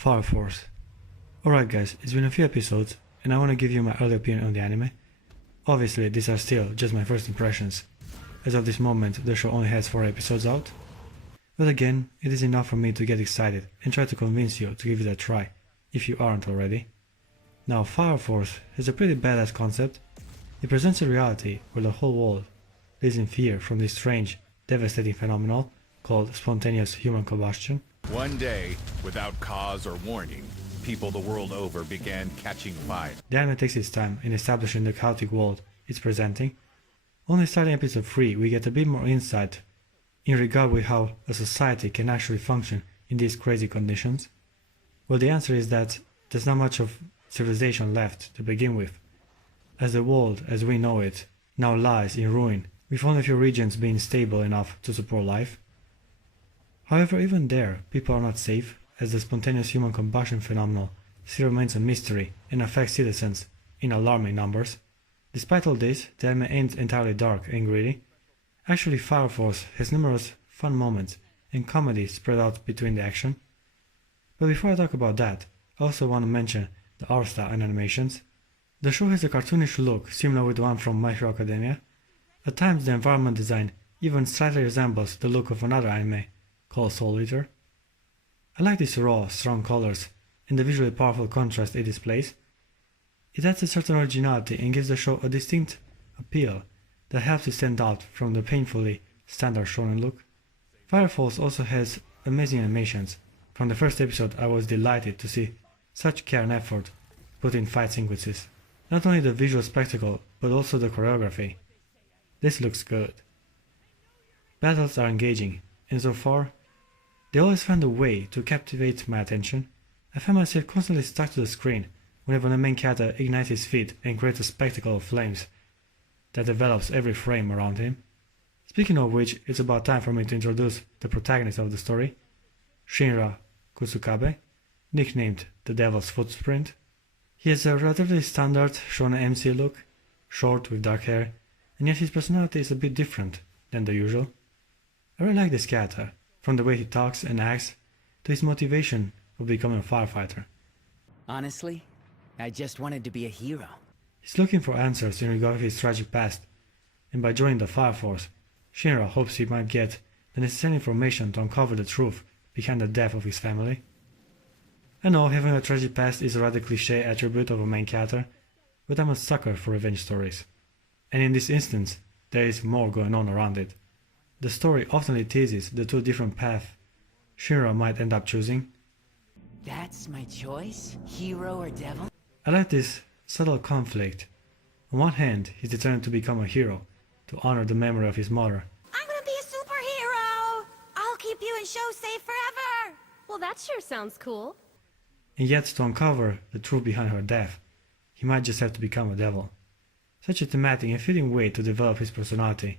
Fire Force. Alright guys, it's been a few episodes and I want to give you my early opinion on the anime. Obviously these are still just my first impressions. As of this moment the show only has 4 episodes out. But again, it is enough for me to get excited and try to convince you to give it a try, if you aren't already. Now Fire Force has a pretty badass concept. It presents a reality where the whole world lives in fear from this strange, devastating phenomenon called spontaneous human combustion. One day, without cause or warning, people the world over began catching fire. The anime takes its time in establishing the chaotic world it's presenting. Only starting episode 3 we get a bit more insight in regard with how a society can actually function in these crazy conditions. Well, the answer is that there's not much of civilization left to begin with, as the world as we know it now lies in ruin, with only a few regions being stable enough to support life. However, even there, people are not safe, as the spontaneous human combustion phenomenon still remains a mystery and affects citizens in alarming numbers. Despite all this, the anime ain't entirely dark and gritty. Actually, Fire Force has numerous fun moments and comedy spread out between the action. But before I talk about that, I also want to mention the art style and animations. The show has a cartoonish look similar with the one from My Hero Academia. At times the environment design even slightly resembles the look of another anime called Soul Eater. I like these raw, strong colors and the visually powerful contrast it displays. It adds a certain originality and gives the show a distinct appeal that helps it stand out from the painfully standard shonen look. Fire Force also has amazing animations. From the first episode I was delighted to see such care and effort put in fight sequences. Not only the visual spectacle, but also the choreography. This looks good. Battles are engaging, and so far, they always find a way to captivate my attention. I find myself constantly stuck to the screen whenever the main character ignites his feet and creates a spectacle of flames that develops every frame around him. Speaking of which, it's about time for me to introduce the protagonist of the story, Shinra Kusukabe, nicknamed the Devil's Footprint. He has a relatively standard shonen MC look, short with dark hair, and yet his personality is a bit different than the usual. I really like this character, from the way he talks and acts to his motivation of becoming a firefighter. Honestly, I just wanted to be a hero. He's looking for answers in regard to his tragic past, and by joining the Fire Force, Shinra hopes he might get the necessary information to uncover the truth behind the death of his family. I know having a tragic past is a rather cliché attribute of a main character, but I'm a sucker for revenge stories. And in this instance, there is more going on around it. The story often teases the two different paths Shinra might end up choosing. That's my choice? Hero or devil? I like this subtle conflict. On one hand, he's determined to become a hero, to honor the memory of his mother. I'm gonna be a superhero! I'll keep you and Sho safe forever! Well, that sure sounds cool. And yet to uncover the truth behind her death, he might just have to become a devil. Such a thematic and fitting way to develop his personality.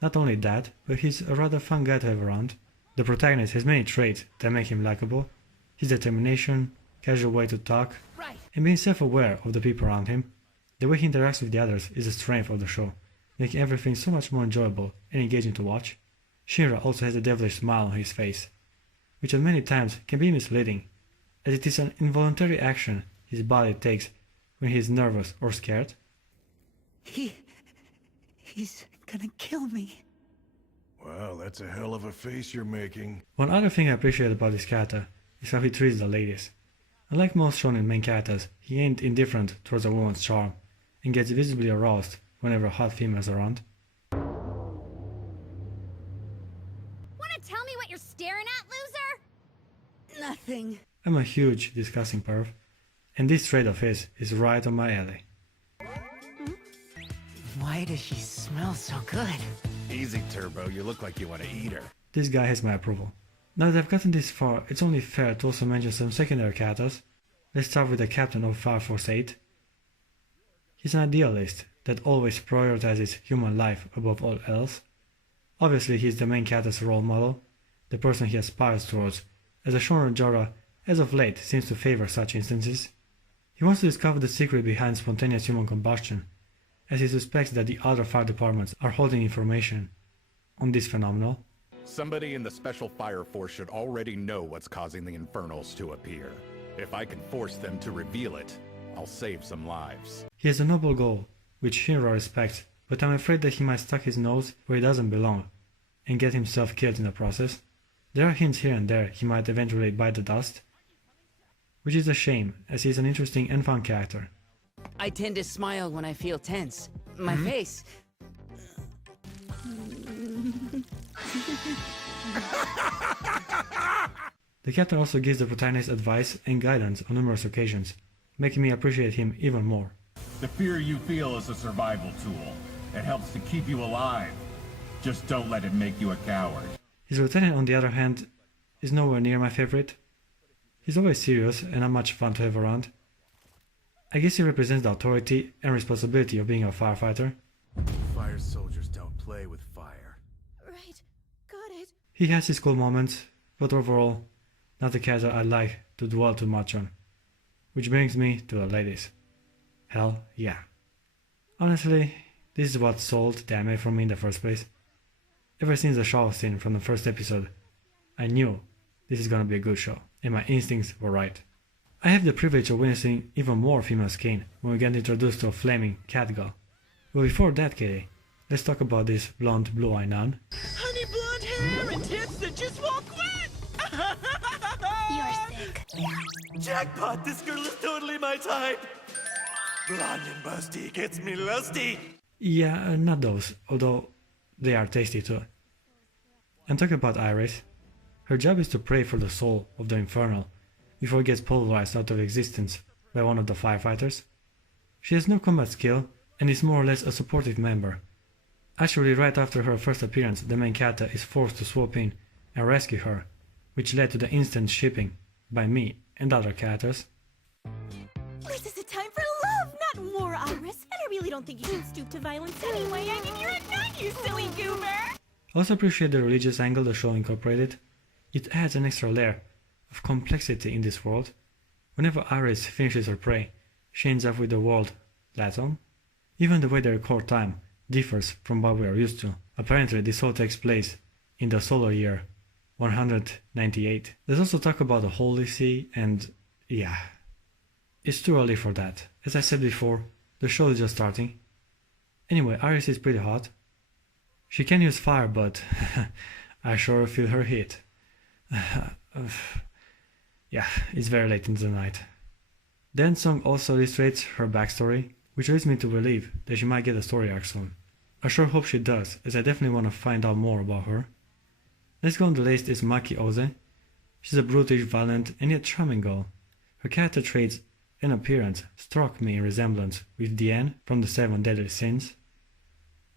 Not only that, but he's a rather fun guy to have around. The protagonist has many traits that make him likable. His determination, casual way to talk, and being self-aware of the people around him. The way he interacts with the others is the strength of the show, making everything so much more enjoyable and engaging to watch. Shinra also has a devilish smile on his face, which at many times can be misleading, as it is an involuntary action his body takes when he is nervous or scared. He's gonna kill me. Wow, that's a hell of a face you're making. One other thing I appreciate about this character is how he treats the ladies. Unlike most shonen main characters, he ain't indifferent towards a woman's charm, and gets visibly aroused whenever a hot female is around. Wanna tell me what you're staring at, loser? Nothing. I'm a huge discussing perv, and this trait of his is right on my alley. Why does she smell so good? Easy, Turbo, you look like you want to eat her. This guy has my approval. Now that I've gotten this far, it's only fair to also mention some secondary characters. Let's start with the captain of Fire Force 8. He's an idealist that always prioritizes human life above all else. Obviously he's the main character's role model, the person he aspires towards, as the shonen genre as of late seems to favor such instances. He wants to discover the secret behind spontaneous human combustion, as he suspects that the other fire departments are holding information on this phenomenon. Somebody in the Special Fire Force should already know what's causing the infernals to appear. If I can force them to reveal it, I'll save some lives. He has a noble goal, which Shinra respects, but I'm afraid that he might stuck his nose where he doesn't belong, and get himself killed in the process. There are hints here and there he might eventually bite the dust, which is a shame, as he's an interesting and fun character. I tend to smile when I feel tense. My face. The captain also gives the protagonist advice and guidance on numerous occasions, making me appreciate him even more. The fear you feel is a survival tool. It helps to keep you alive. Just don't let it make you a coward. His lieutenant, on the other hand, is nowhere near my favorite. He's always serious and not much fun to have around. I guess he represents the authority and responsibility of being a firefighter. Fire soldiers don't play with fire. Right. Got it. He has his cool moments, but overall, not the character I like to dwell too much on. Which brings me to the ladies. Hell yeah. Honestly, this is what sold the anime for me in the first place. Ever since the shower scene from the first episode, I knew this is gonna be a good show, and my instincts were right. I have the privilege of witnessing even more female skin when we get introduced to a flaming cat girl. But before that, Kitty, let's talk about this blonde blue-eyed nun. Honey blonde hair and tits that just won't quit! You're sick. Jackpot, this girl is totally my type! Blonde and busty gets me lusty! Yeah, not those, although they are tasty too. And talking about Iris, her job is to pray for the soul of the Infernal before it gets pulverized out of existence by one of the firefighters. She has no combat skill and is more or less a supportive member. Actually, right after her first appearance, the main character is forced to swoop in and rescue her, which led to the instant shipping by me and other characters. This is a time for love, not war, Iris. And I really don't think you should stoop to violence anyway. I mean, you're a nun, you silly goober! I also appreciate the religious angle the show incorporated. It adds an extra layer of complexity in this world. Whenever Iris finishes her prey, she ends up with the word Latin. Even the way they record time differs from what we are used to. Apparently, this all takes place in the solar year 198. There's also talk about the Holy See, and yeah, it's too early for that. As I said before, the show is just starting. Anyway, Iris is pretty hot. She can use fire, but I sure feel her heat. Yeah, it's very late in the night. The end song also illustrates her backstory, which leads me to believe that she might get a story arc soon. I sure hope she does, as I definitely want to find out more about her. Next go on the list is Maki Oze. She's a brutish, violent, and yet charming girl. Her character traits and appearance struck me in resemblance with Diane from the 7 Deadly Sins.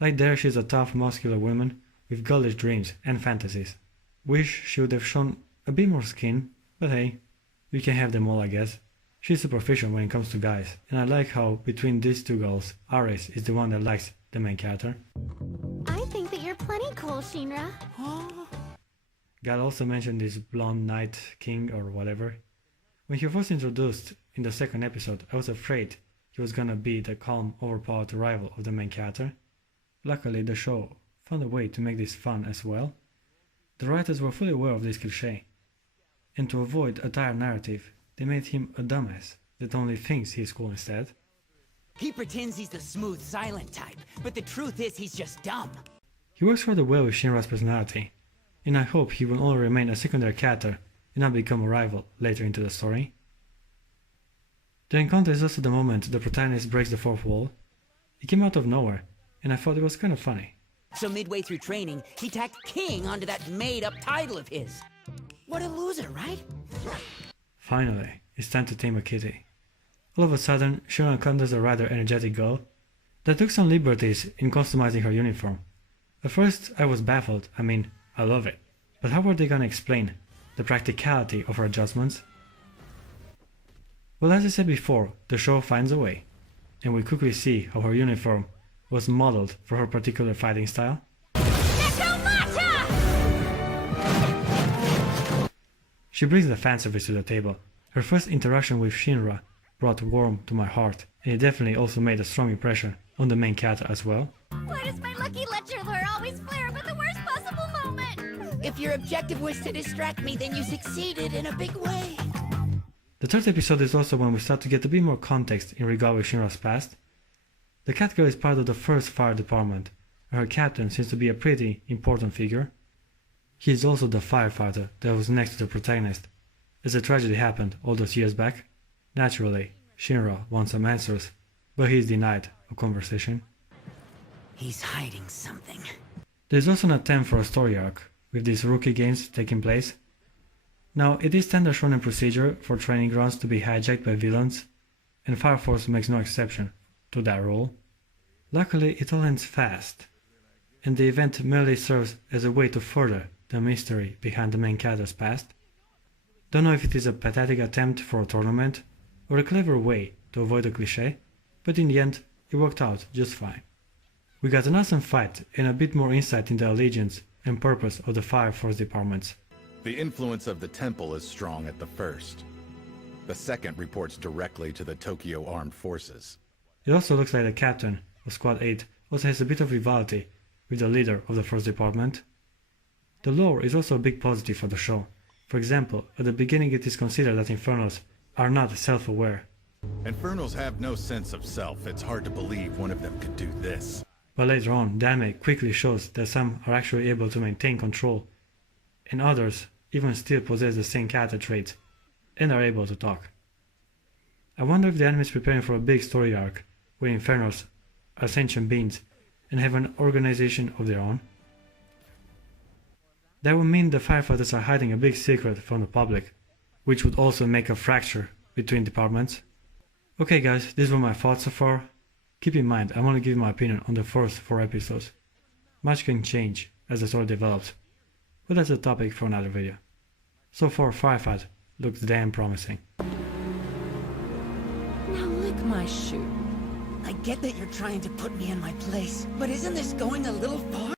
Like there, she's a tough, muscular woman with girlish dreams and fantasies. Wish she would have shown a bit more skin, but hey, we can have them all, I guess. She's superficial when it comes to guys, and I like how between these two girls, Iris is the one that likes the main character. I think that you're plenty cool, Shinra. God also mentioned this blonde Night King or whatever. When he was introduced in the second episode, I was afraid he was gonna be the calm, overpowered rival of the main character. Luckily, the show found a way to make this fun as well. The writers were fully aware of this cliché, and to avoid a tired narrative, they made him a dumbass that only thinks he's cool instead. He pretends he's the smooth, silent type, but the truth is he's just dumb. He works rather well with Shinra's personality, and I hope he will only remain a secondary character and not become a rival later into the story. The encounter is also the moment the protagonist breaks the fourth wall. It came out of nowhere, and I thought it was kind of funny. So midway through training, he tacked King onto that made-up title of his. What a loser, right? Finally, it's time to tame a kitty. All of a sudden, Shura encounters a rather energetic girl that took some liberties in customizing her uniform. At first, I was baffled. I mean, I love it. But how are they gonna explain the practicality of her adjustments? Well, as I said before, the show finds a way, and we quickly see how her uniform was modeled for her particular fighting style. She brings the fan service to the table. Her first interaction with Shinra brought warmth to my heart, and it definitely also made a strong impression on the main character as well. Why does my lucky lecture lure always flare up at the worst possible moment? If your objective was to distract me, then you succeeded in a big way. The third episode is also when we start to get a bit more context in regard with Shinra's past. The cat girl is part of the first fire department, and her captain seems to be a pretty important figure. He is also the firefighter that was next to the protagonist, as the tragedy happened all those years back. Naturally, Shinra wants some answers, but he is denied a conversation. He's hiding something. There is also an attempt for a story arc, with these rookie games taking place. Now, it is standard shonen procedure for training grounds to be hijacked by villains, and Fire Force makes no exception to that rule. Luckily, it all ends fast, and the event merely serves as a way to further the mystery behind the main character's past. Don't know if it is a pathetic attempt for a tournament, or a clever way to avoid a cliché, but in the end, it worked out just fine. We got an awesome fight and a bit more insight into the allegiance and purpose of the Fire Force departments. The influence of the temple is strong at the first. The second reports directly to the Tokyo Armed Forces. It also looks like the captain of Squad 8 also has a bit of rivalry with the leader of the first department. The lore is also a big positive for the show. For example, at the beginning it is considered that Infernals are not self-aware. Infernals have no sense of self. It's hard to believe one of them could do this. But later on, the anime quickly shows that some are actually able to maintain control, and others even still possess the same character traits and are able to talk. I wonder if the anime is preparing for a big story arc where Infernals are sentient beings and have an organization of their own. That would mean the firefighters are hiding a big secret from the public, which would also make a fracture between departments. Okay guys, these were my thoughts so far. Keep in mind, I'm only giving my opinion on the first 4 episodes. Much can change as the story develops, but that's a topic for another video. So far, Firefight looks damn promising. Now lick my shoe. I get that you're trying to put me in my place, but isn't this going a little far?